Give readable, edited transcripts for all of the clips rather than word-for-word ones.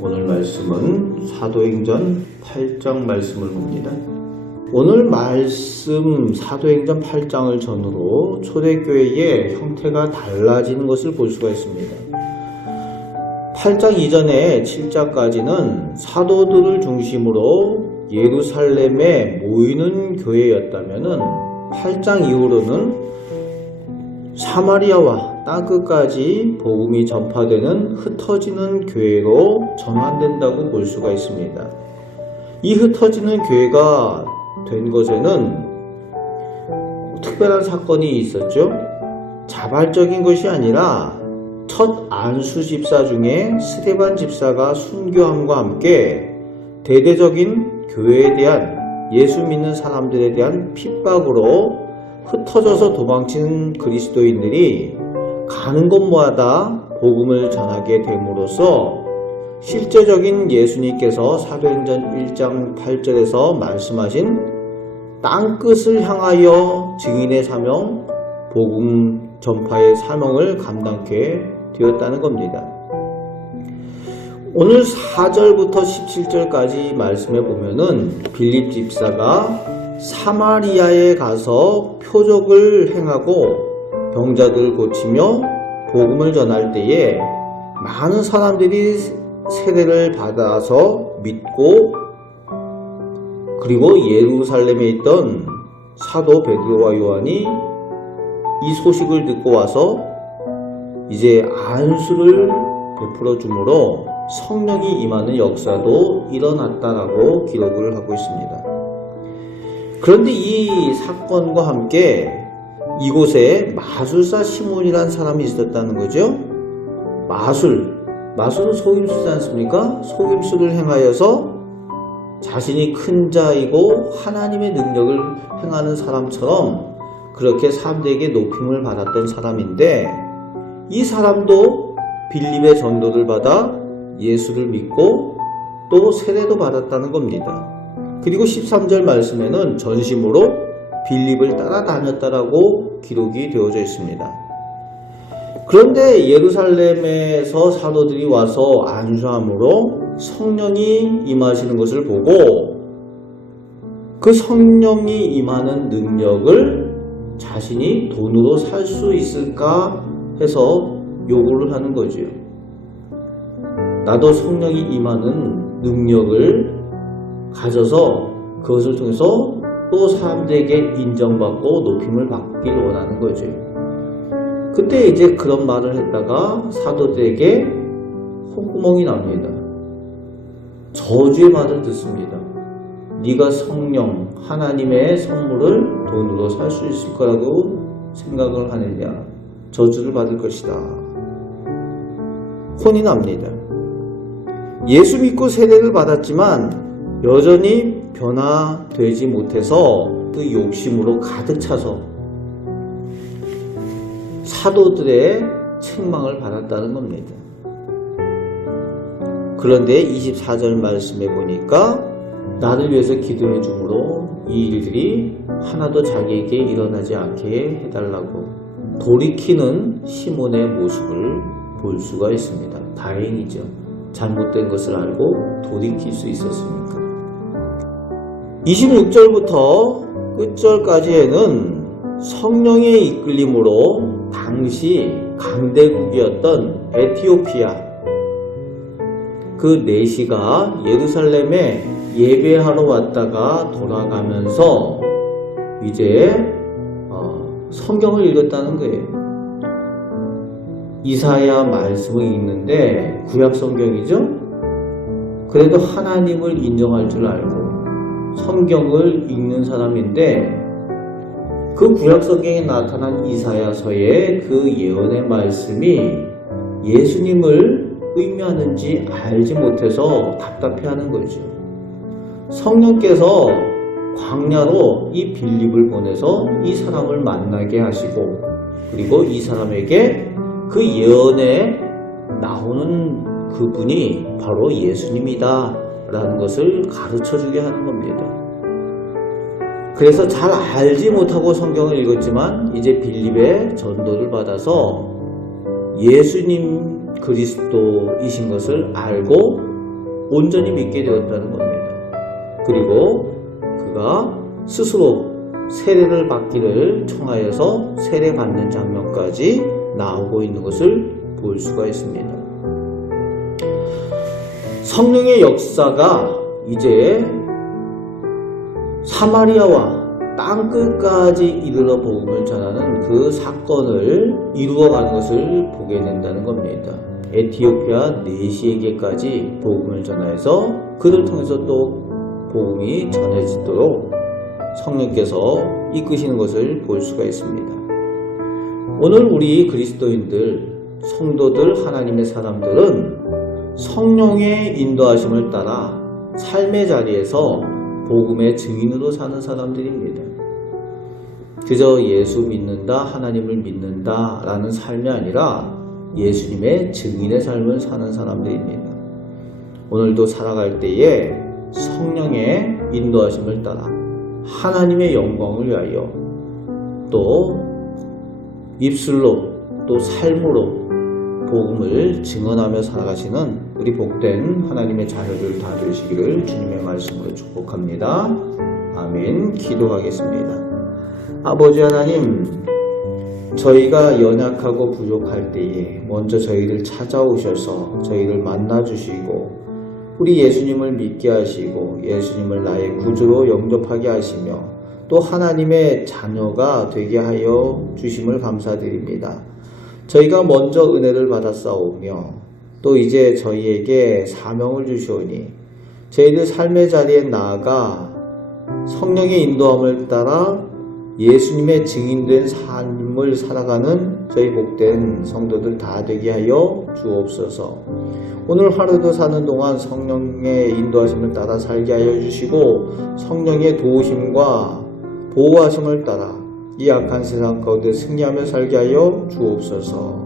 오늘 말씀은 사도행전 8장 말씀을 봅니다. 오늘 말씀 사도행전 8장을 전후로 초대교회의 형태가 달라지는 것을 볼 수가 있습니다. 8장 이전에 7장까지는 사도들을 중심으로 예루살렘에 모이는 교회였다면 8장 이후로는 사마리아와 땅끝까지 복음이 전파되는 흩어지는 교회로 전환된다고 볼 수가 있습니다. 이 흩어지는 교회가 된 것에는 특별한 사건이 있었죠. 자발적인 것이 아니라 첫 안수 집사 중에 스데반 집사가 순교함과 함께 대대적인 교회에 대한 예수 믿는 사람들에 대한 핍박으로 흩어져서 도망친 그리스도인들이 가는 곳마다 복음을 전하게 됨으로써 실제적인 예수님께서 사도행전 1장 8절에서 말씀하신 땅끝을 향하여 증인의 사명, 복음 전파의 사명을 감당케 되었다는 겁니다. 오늘 4절부터 17절까지 말씀해 보면은 빌립 집사가 사마리아에 가서 표적을 행하고 병자들을 고치며 복음을 전할 때에 많은 사람들이 세례를 받아서 믿고, 그리고 예루살렘에 있던 사도 베드로와 요한이 이 소식을 듣고 와서 이제 안수를 베풀어 주므로 성령이 임하는 역사도 일어났다라고 기록을 하고 있습니다. 그런데 이 사건과 함께 이곳에 마술사 시몬이라는 사람이 있었다는 거죠. 마술은 속임수지 않습니까? 속임수를 행하여서 자신이 큰 자이고 하나님의 능력을 행하는 사람처럼 그렇게 사람들에게 높임을 받았던 사람인데, 이 사람도 빌립의 전도를 받아 예수를 믿고 또 세례도 받았다는 겁니다. 그리고 13절 말씀에는 전심으로 빌립을 따라다녔다라고 기록이 되어져 있습니다. 그런데 예루살렘에서 사도들이 와서 안수함으로 성령이 임하시는 것을 보고 그 성령이 임하는 능력을 자신이 돈으로 살 수 있을까 해서 요구를 하는 거지요. 나도 성령이 임하는 능력을 가져서 그것을 통해서 또 사람들에게 인정받고 높임을 받기를 원하는 거죠. 그때 이제 그런 말을 했다가 사도들에게 콧구멍이 납니다. 저주의 말을 듣습니다. 네가 성령, 하나님의 선물을 돈으로 살 수 있을 거라고 생각을 하느냐. 저주를 받을 것이다. 혼이 납니다. 예수 믿고 세례를 받았지만 여전히 변화되지 못해서 그 욕심으로 가득 차서 사도들의 책망을 받았다는 겁니다. 그런데 24절 말씀에 보니까 나를 위해서 기도해 주므로 이 일들이 하나도 자기에게 일어나지 않게 해달라고 돌이키는 시몬의 모습을 볼 수가 있습니다. 다행이죠. 잘못된 것을 알고 돌이킬 수 있었으니까. 26절부터 끝절까지에는 성령의 이끌림으로 당시 강대국이었던 에티오피아 그 내시가 예루살렘에 예배하러 왔다가 돌아가면서 이제 성경을 읽었다는 거예요. 이사야 말씀을 읽는데 구약 성경이죠. 그래도 하나님을 인정할 줄 알고 성경을 읽는 사람인데 그 구약 성경에 나타난 이사야서의 그 예언의 말씀이 예수님을 의미하는지 알지 못해서 답답해하는 거죠. 성령께서 광야로 이 빌립을 보내서 이 사람을 만나게 하시고, 그리고 이 사람에게 그 예언에 나오는 그분이 바로 예수님이다 라는 것을 가르쳐주게 하는 겁니다. 그래서 잘 알지 못하고 성경을 읽었지만 이제 빌립의 전도를 받아서 예수님 그리스도이신 것을 알고 온전히 믿게 되었다는 겁니다. 그리고 그가 스스로 세례를 받기를 청하여서 세례받는 장면까지 나오고 있는 것을 볼 수가 있습니다. 성령의 역사가 이제 사마리아와 땅끝까지 이르러 복음을 전하는 그 사건을 이루어가는 것을 보게 된다는 겁니다. 에티오피아 내시에게까지 복음을 전하여서 그를 통해서 또 복음이 전해지도록 성령께서 이끄시는 것을 볼 수가 있습니다. 오늘 우리 그리스도인들, 성도들, 하나님의 사람들은 성령의 인도하심을 따라 삶의 자리에서 복음의 증인으로 사는 사람들입니다. 그저 예수 믿는다, 하나님을 믿는다 라는 삶이 아니라 예수님의 증인의 삶을 사는 사람들입니다. 오늘도 살아갈 때에 성령의 인도하심을 따라 하나님의 영광을 위하여 또 입술로 또 삶으로 복음을 증언하며 살아가시는 우리 복된 하나님의 자녀들 다 되시기를 주님의 말씀으로 축복합니다. 아멘. 기도하겠습니다. 아버지 하나님, 저희가 연약하고 부족할 때에 먼저 저희를 찾아오셔서 저희를 만나주시고 우리 예수님을 믿게 하시고 예수님을 나의 구주로 영접하게 하시며 또 하나님의 자녀가 되게 하여 주심을 감사드립니다. 저희가 먼저 은혜를 받았사오며 또 이제 저희에게 사명을 주시오니 저희들 삶의 자리에 나아가 성령의 인도함을 따라 예수님의 증인된 삶을 살아가는 저희 복된 성도들 다 되게 하여 주옵소서. 오늘 하루도 사는 동안 성령의 인도하심을 따라 살게 하여 주시고 성령의 도우심과 보호하심을 따라 이 악한 세상 가운데 승리하며 살게 하여 주옵소서.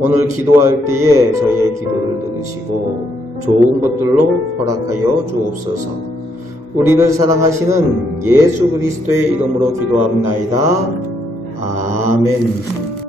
오늘 기도할 때에 저희의 기도를 들으시고 좋은 것들로 허락하여 주옵소서. 우리를 사랑하시는 예수 그리스도의 이름으로 기도합나이다. 아멘.